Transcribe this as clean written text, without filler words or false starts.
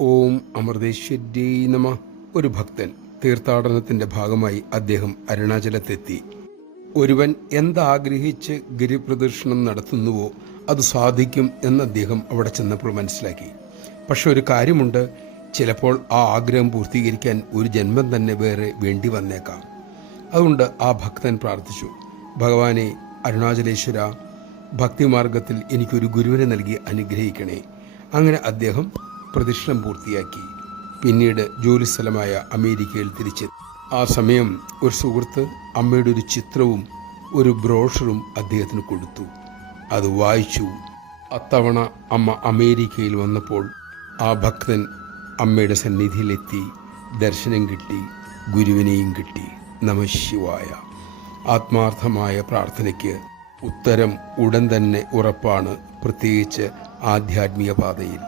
ഓം അമൃതേശ്വര്യൈ നമ. ഒരു ഭക്തൻ തീർത്ഥാടനത്തിന്റെ ഭാഗമായി അദ്ദേഹം അരുണാചലത്തെത്തി. ഒരുവൻ എന്താഗ്രഹിച്ച് ഗിരിപ്രദക്ഷിണം നടത്തുന്നുവോ അത് സാധിക്കും എന്ന് അദ്ദേഹം അവിടെ ചെന്നപ്പോൾ മനസ്സിലാക്കി. പക്ഷെ ഒരു കാര്യമുണ്ട്, ചിലപ്പോൾ ആ ആഗ്രഹം പൂർത്തീകരിക്കാൻ ഒരു ജന്മം തന്നെ വേറെ വേണ്ടി വന്നേക്കാം. അതുകൊണ്ട് ആ ഭക്തൻ പ്രാർത്ഥിച്ചു, ഭഗവാനെ അരുണാചലേശ്വര, ഭക്തിമാർഗത്തിൽ എനിക്കൊരു ഗുരുവിനെ നൽകി അനുഗ്രഹിക്കണേ. അങ്ങനെ അദ്ദേഹം പ്രദക്ഷിണം പൂർത്തിയാക്കി. പിന്നീട് ജോലിസ്ഥലമായ അമേരിക്കയിൽ തിരിച്ചെത്തി. ആ സമയം ഒരു സുഹൃത്ത് അമ്മയുടെ ഒരു ചിത്രവും ഒരു ബ്രോഷറും അദ്ദേഹത്തിന് കൊടുത്തു. അത് വായിച്ചു. അത്തവണ അമ്മ അമേരിക്കയിൽ വന്നപ്പോൾ ആ ഭക്തൻ അമ്മയുടെ സന്നിധിയിലെത്തി. ദർശനം കിട്ടി, ഗുരുവിനെയും കിട്ടി. നമഃ ശിവായ. ആത്മാർത്ഥമായ പ്രാർത്ഥനയ്ക്ക് ഉത്തരം ഉടൻ തന്നെ ഉറപ്പാണ്, പ്രത്യേകിച്ച് ആധ്യാത്മിക പാതയിൽ.